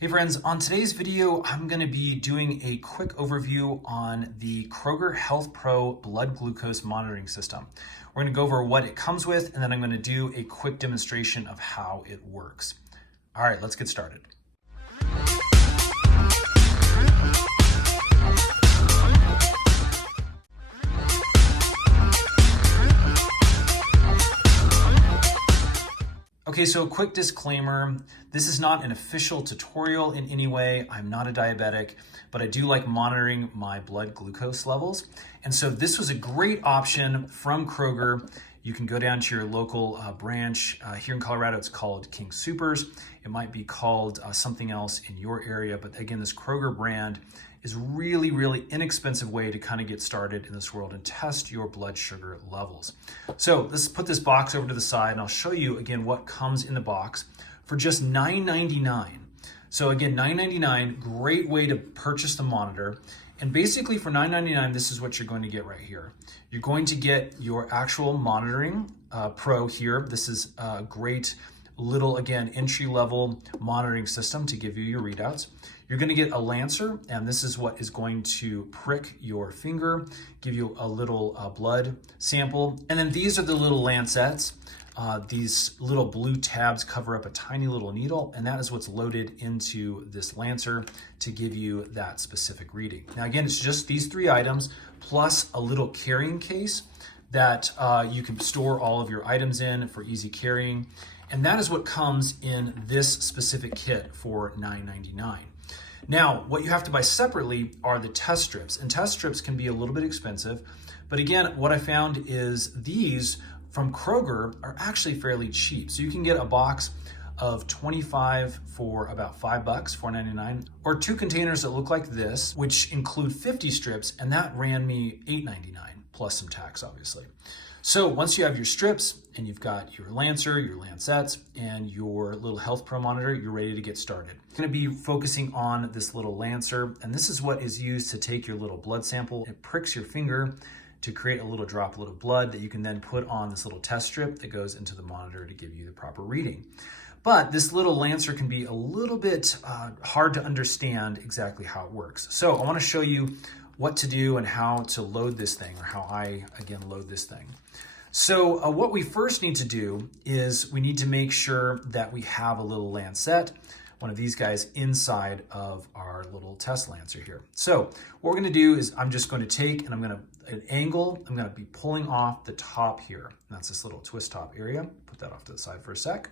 Hey friends, on today's video, I'm going to be doing a quick overview on the Kroger Healthpro blood glucose monitoring system. We're going to go over what it comes with, and then I'm going to do a quick demonstration of how it works. All right, let's get started. Okay, so a quick disclaimer, this is not an official tutorial in any way. I'm not a diabetic, but I do like monitoring my blood glucose levels. And so this was a great option from Kroger. You can go down to your local branch. Here in Colorado, it's called King Soopers. It might be called something else in your area, but again, this Kroger brand is really, really inexpensive way to kind of get started in this world and test your blood sugar levels. So let's put this box over to the side and I'll show you again what comes in the box for just $9.99. So again, $9.99, great way to purchase the monitor. And basically for $9.99, this is what you're going to get right here. You're going to get your actual monitoring pro here. This is a great little, again, entry-level monitoring system to give you your readouts. You're going to get a lancer, and this is what is going to prick your finger, give you a little blood sample. And then these are the little lancettes. These little blue tabs cover up a tiny little needle, and that is what's loaded into this lancer to give you that specific reading. Now again, it's just these three items plus a little carrying case that you can store all of your items in for easy carrying. And that is what comes in this specific kit for $9.99. Now, what you have to buy separately are the test strips, and test strips can be a little bit expensive. But again, what I found is these from Kroger are actually fairly cheap. So you can get a box of 25 for about $5, $4.99, or two containers that look like this, which include 50 strips, and that ran me $8.99 plus some tax, obviously. So once you have your strips and you've got your lancer, your lancettes, and your little Healthpro monitor, you're ready to get started. I'm going to be focusing on this little lancer, and this is what is used to take your little blood sample. It pricks your finger to create a little droplet of blood that you can then put on this little test strip that goes into the monitor to give you the proper reading. But this little lancer can be a little bit hard to understand exactly how it works. So I want to show you what to do and how to load this thing, or how I, again, load this thing. So what we first need to do is we need to make sure that we have a little lancet, one of these guys, inside of our little test lancer here. So what we're going to do is I'm just going to take and I'm going to be pulling off the top here. And that's this little twist top area. Put that off to the side for a sec.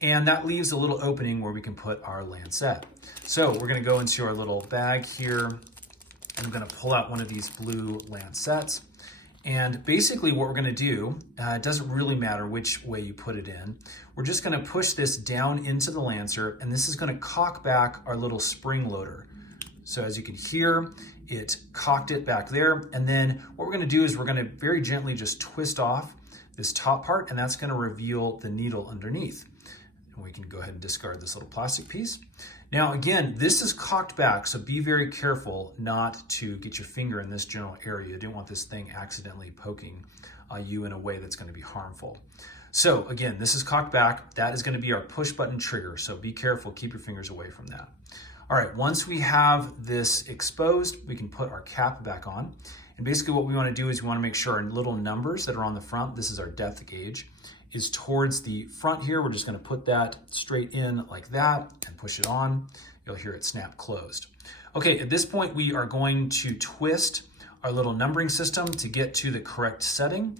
And that leaves a little opening where we can put our lancet. So we're going to go into our little bag here. I'm going to pull out one of these blue lancettes. And basically what we're going to do, it doesn't really matter which way you put it in. We're just going to push this down into the lancer, and this is going to cock back our little spring loader. So as you can hear, it cocked it back there. And then what we're going to do is we're going to very gently just twist off this top part, and that's going to reveal the needle underneath. And we can go ahead and discard this little plastic piece. Now again, this is cocked back, so be very careful not to get your finger in this general area. You don't want this thing accidentally poking you in a way that's going to be harmful. So again, this is cocked back. That is going to be our push button trigger, so be careful, keep your fingers away from that. All right, once we have this exposed, we can put our cap back on. And basically what we want to do is we want to make sure our little numbers that are on the front, this is our depth gauge, is towards the front here. We're just going to put that straight in like that and push it on. You'll hear it snap closed. Okay, at this point we are going to twist our little numbering system to get to the correct setting.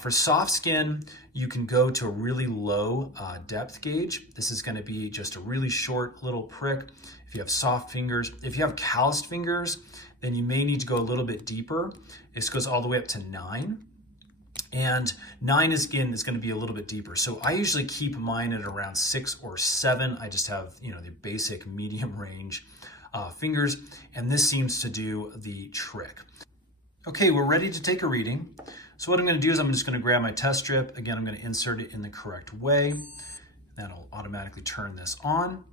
For soft skin, you can go to a really low depth gauge. This is going to be just a really short little prick. If you have soft fingers, if you have calloused fingers, then you may need to go a little bit deeper. This goes all the way up to 9. And 9 is going to be a little bit deeper. So I usually keep mine at around 6 or 7. I just have, the basic medium range fingers, and this seems to do the trick. Okay, we're ready to take a reading. So what I'm going to do is I'm just going to grab my test strip. Again, I'm going to insert it in the correct way. That'll automatically turn this on.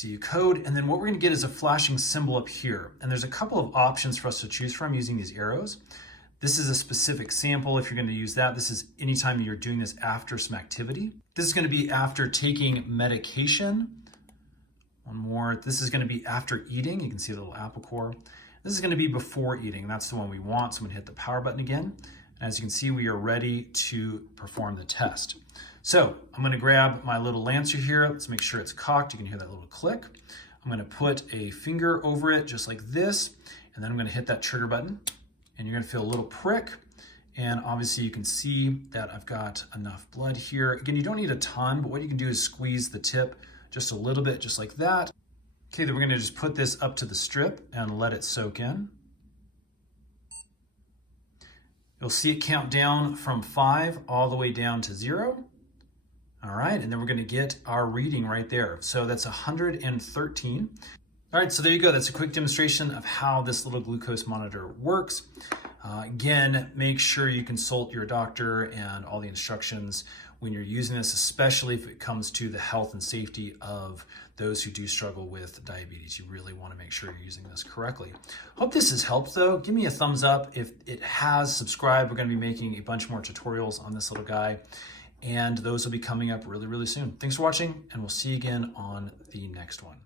CU code, and then what we're going to get is a flashing symbol up here. And there's a couple of options for us to choose from using these arrows. This is a specific sample if you're going to use that. This is anytime you're doing this after some activity. This is going to be after taking medication One more. This is gonna be after eating. You can see the little apple core. This is gonna be before eating. That's the one we want. So I'm gonna hit the power button again. And as you can see, we are ready to perform the test. So I'm gonna grab my little lancer here. Let's make sure it's cocked. You can hear that little click. I'm gonna put a finger over it just like this, and then I'm gonna hit that trigger button, and you're gonna feel a little prick. And obviously you can see that I've got enough blood here. Again, you don't need a ton, but what you can do is squeeze the tip just a little bit, just like that. Okay, then we're gonna just put this up to the strip and let it soak in. You'll see it count down from 5 all the way down to 0. All right, and then we're gonna get our reading right there. So that's 113. All right, so there you go. That's a quick demonstration of how this little glucose monitor works. Again, make sure you consult your doctor and all the instructions when you're using this, especially if it comes to the health and safety of those who do struggle with diabetes. You really want to make sure you're using this correctly. Hope this has helped though. Give me a thumbs up if it has. Subscribe. We're going to be making a bunch more tutorials on this little guy, and those will be coming up really, really soon. Thanks for watching, and we'll see you again on the next one.